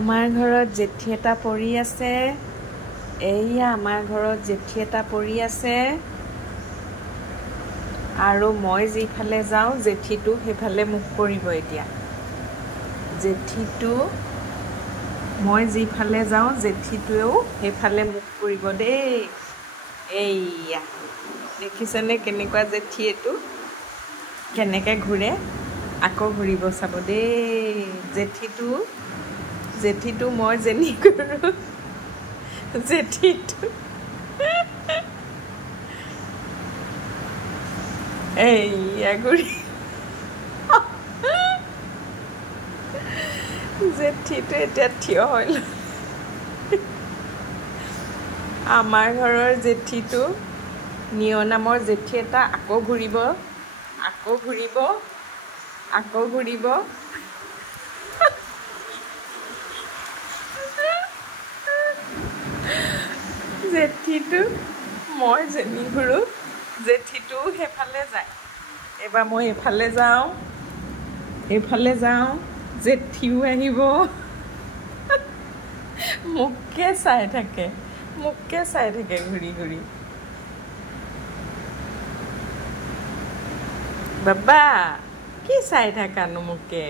আমাৰ ঘৰত জেঠী এটা পৰি আছে। এইয়া আমাৰ ঘৰত জেঠী এটা পৰি আছে আৰু মই যিফালে যাওঁ জেঠীটো সেইফালে মুখ কৰিব। এতিয়া জেঠীটো মই যিফালে যাওঁ জেঠীটোৱেও সেইফালে মুখ কৰিব দেই। এইয়া দেখিছেনে কেনেকুৱা জেঠী, এইটো কেনেকৈ ঘূৰে, আকৌ ঘূৰিব চাব দেই। জেঠীটো মই যেনি কৰোঁ জেঠীটো এইয়া ঘূৰি জেঠীটো এতিয়া থিয় হৈ আমাৰ ঘৰৰ জেঠীটো নিয় নামৰ জেঠী এটা আকৌ ঘূৰিব, আকৌ ঘূৰিব, আকৌ ঘূৰিব। জেঠীটো মই যেনি ঘূৰোঁ জেঠীটো সেইফালে যায়। এইবাৰ মই এইফালে যাওঁ জেঠীও আহিব। মোকে চাই থাকে ঘূৰি ঘূৰি। বাবা কি চাই থাকানো মোকে?